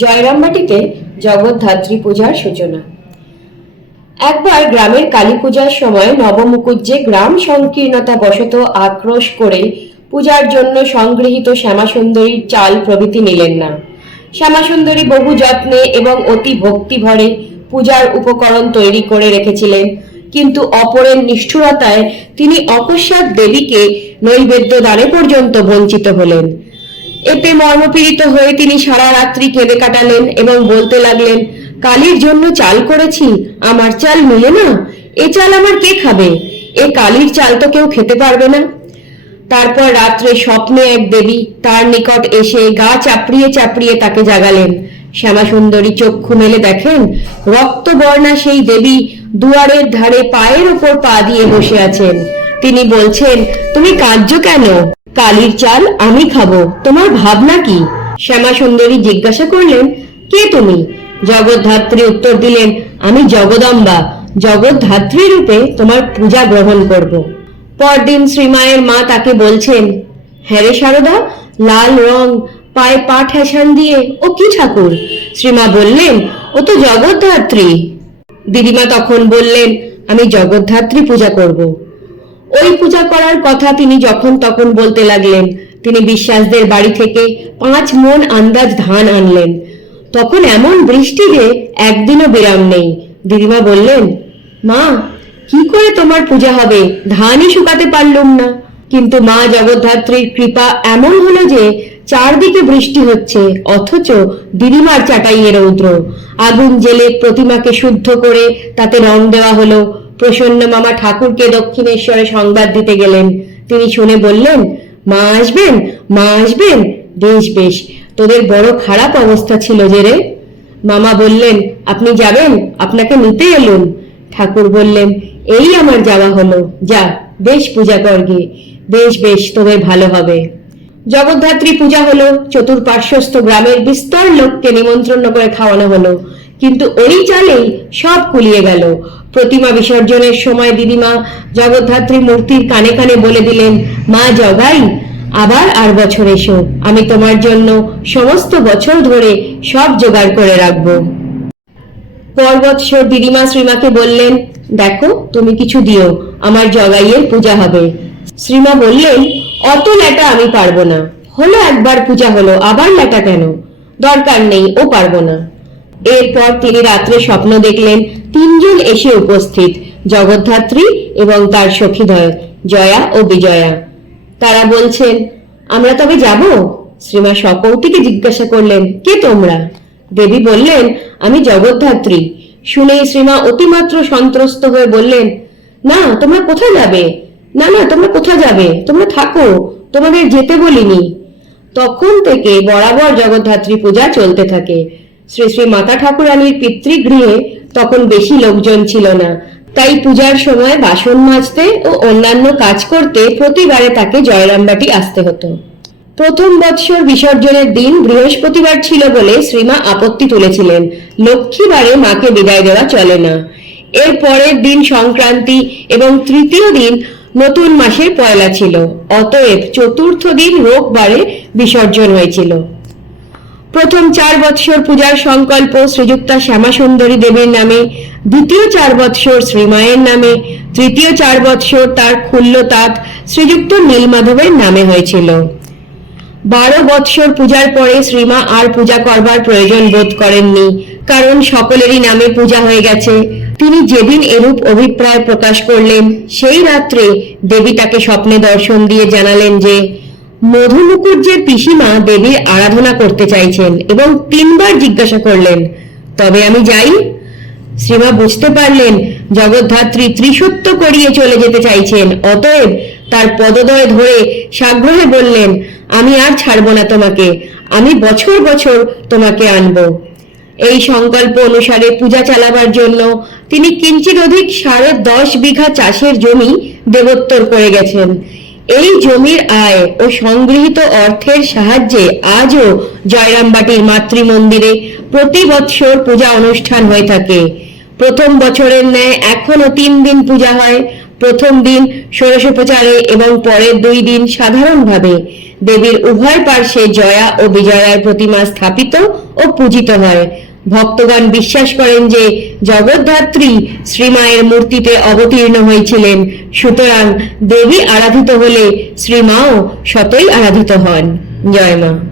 জয়রামবাটিতে জগদ্ধাত্রী পূজার সূচনা। একবার গ্রামের কালী পূজার সময় নবমুকুজ্জে গ্রাম সংকীর্ণতা বশত আক্রোশ করে পূজার জন্য সংগৃহীত শ্যামাসুন্দরীর চাল প্রভৃতি নিলেন না। শ্যামাসুন্দরী বহু যত্নে এবং অতি ভক্তি ভরে পূজার উপকরণ তৈরি করে রেখেছিলেন, কিন্তু অপরের নিষ্ঠুরতায় তিনি অকস্মাৎ দেবীকে নৈবেদ্য দানে পর্যন্ত বঞ্চিত হলেন। এতে মর্মপীড়িত হয়ে তিনি সারা রাত্রি কেঁদে কাটালেন এবং বলতে লাগলেন, কালির জন্য চাল করেছি, আমার চাল মিলে না, এ চাল আমার কে খাবে? এ কালির চাল তো কেউ খেতে পারবে না। তারপর রাত্রে স্বপ্নে এক দেবী তার নিকট এসে গা চাপড়িয়ে চাপড়িয়ে তাকে জাগালেন। শ্যামাসুন্দরী চক্ষু মেলে দেখেন রক্তবর্ণা সেই দেবী দুয়ারের ধারে পায়ের ওপর পা দিয়ে বসে আছেন। তিনি বলছেন, তুমি কাঁদছো কেন? কালির চাল আমি খাব। তোমার ভাবনা কি? শ্যামা সুন্দরী জিজ্ঞাসা করলেন, কে তুমি? জগদ্ধাত্রী উত্তর দিলেন, আমি জগদম্বা। জগদ্ধাত্রী রূপে তোমার পূজা গ্রহণ করব। পরদিন শ্রীমায়ের মা তাকে বলছেন হ্যাঁ রে সারদা, লাল রং, পায়ে পা ঠেসান দিয়ে, ও কি ঠাকুর? শ্রীমা বললেন, ও তো জগদ্ধাত্রী। দিদিমা তখন বললেন, আমি জগদ্ধাত্রী পূজা করব। ওই পূজা করার কথা তিনি যখন তখন বলতে লাগলেন, তিনি বিশ্বাসদের বাড়ি থেকে পাঁচ মন আন্দাজ ধান আনলেন। তখন এমন বৃষ্টি যে একদিনও বিরাম নেই। দিদিমা বললেন, মা, কি করে তোমার পূজা হবে? ধানই শুকাতে পারলুম না। কিন্তু মা জগদ্ধাত্রীর কৃপা এমন হলো যে চারদিকে বৃষ্টি হচ্ছে, অথচ দিদিমার চাটাইয়ে রৌদ্র। আগুন জেলে প্রতিমাকে শুদ্ধ করে তাতে রং দেওয়া হলো। প্রসন্ন মামা ঠাকুরকে দক্ষিণেশ্বরে সংবাদ দিতে গেলেন। তিনি শুনে বললেন, মা আসবেন মা আসবেন, বেশ বেশ, তোদের বড় খারাপ অবস্থা ছিল যে রে। মামা বললেন, আপনি যাবেন, আপনাকে নিতে এলুম। ঠাকুর বললেন, এই আমার যাওয়া হলো, যা, বেশ পূজা করগে বেশ বেশ, তোদের ভালো হবে। জগদ্ধাত্রী পূজা হলো, চতুর্পার্শ্বস্থ গ্রামের বিস্তর লোককে নিমন্ত্রণ করে খাওয়ানো হলো, কিন্তু ওই চালেই সব কুলিয়ে গেল। প্রতিমা বিসর্জনের সময় দিদিমা জগদ্ধাত্রী মূর্তির কানে কানে বলে দিলেন, মা জগাই আবার আর বছর এসো। আমি তোমার জন্য সমস্ত বছর ধরে সব জোগাড় করে রাখব। পর্বতশ্বর দিদিমা শ্রীমাকে বললেন, দেখো, তুমি কিছু দিও, আমার জগাইয়ের পূজা হবে। শ্রীমা বললেন, অত ল্যাটা আমি পারব না। হলো একবার পূজা হলো, আবার ল্যাটা কেন? দরকার নেই, ও পারব না। এরপর তিনি রাত্রে স্বপ্ন দেখলেন, তিনজন এসে উপস্থিত, জগদ্ধাত্রী এবং তার সখীদ্বয়, জয়া ও বিজয়া। তারা বলছেন, আমরা তবে যাব? শ্রীমা সকৌটিকে জিজ্ঞাসা করলেন, কে তোমরা? দেবী বললেন, আমি জগদ্ধাত্রী। শুনে শ্রীমা অতিমাত্র সন্ত্রস্ত হয়ে বললেন, না, তোমরা কোথায় যাবে? না না, তোমরা কোথায় যাবে? তোমরা থাকো, তোমাদের যেতে বলিনি। তখন থেকে বরাবর জগদ্ধাত্রী পূজা চলতে থাকে। শ্রী শ্রী মাতা ঠাকুরানীর পিতৃগৃহে তখন বেশি লোকজন ছিল না। তাই পূজার সময় বাসন মাজতে ও অন্যান্য কাজ করতে প্রতিবারে তাকে জয়রামবাটি আসতে হতো। প্রথম বৎসর বিসর্জনের দিন বৃহস্পতিবার ছিল বলে শ্রীমা আপত্তি তুলেছিলেন। লক্ষ্মীবারে মাকে বিদায় দেওয়া চলে না। এর পরের দিন সংক্রান্তি এবং তৃতীয় দিন নতুন মাসের পয়লা ছিল। অতএব চতুর্থ দিন রোববারে বিসর্জন হয়েছিল। প্রথম চার বৎসর পূজার সংকল্প শ্রীযুক্তা শ্যামা সুন্দরী দেবীর নামে, দ্বিতীয় চার বৎসর শ্রীমায়ের নামে, তৃতীয় চার বৎসর তার খুল্ল তাঁত শ্রীযুক্ত নীলমাধবের নামে হয়েছিল। বারো বৎসর পূজার পরে শ্রীমা আর পূজা করবার প্রয়োজন বোধ করেননি, কারণ সকলেরই নামে পূজা হয়ে গেছে। তিনি যেদিন এরূপ অভিপ্রায় প্রকাশ করলেন, সেই রাত্রে দেবী তাকে স্বপ্নে দর্শন দিয়ে জানালেন যে মধু মুকুজ্জের পিসিমা দেবীর আরাধনা করতে চাইছেন এবং তিনবার জিজ্ঞাসা করলেন, তবে আমি যাই? শ্রীমা বুঝতে পারলেন, জগদ্ধাত্রী ত্রিসত্য করিয়ে চলে যেতে চাইছেন, অতএব তার পদদয় ধরে সাগ্রহে বললেন, আমি আর ছাড়বো না তোমাকে, আমি বছর বছর তোমাকে আনব। এই সংকল্প অনুসারে পূজা চালাবার জন্য তিনি কিঞ্চিত অধিক সাড়ে দশ বিঘা চাষের জমি দেবোত্তর করে গেছেন। এই জমির আয় ও সংগৃহীত অর্থের সাহায্যে আজও জয়রামবাটির মাতৃমন্দিরে প্রতি বৎসর পূজা অনুষ্ঠান হয়ে থাকে। প্রথম বছরের ন্যায় এখনও তিন দিন পূজা হয়। প্রথম দিন ষোড়শোপচারে এবং পরের দুই দিন সাধারণভাবে। দেবীর উভয় পার্শ্বে জয়া ও বিজয়ার প্রতিমা স্থাপিত ও পূজিত হয়। ভক্তগণ বিশ্বাস করেন যে জগদ্ধাত্রী শ্রীমায়ের মূর্তিতে অবতীর্ণ হয়েছিলেন। সুতরাং দেবী আরাধিত হলে শ্রীমাও সতই আরাধিত হন। জয় মা।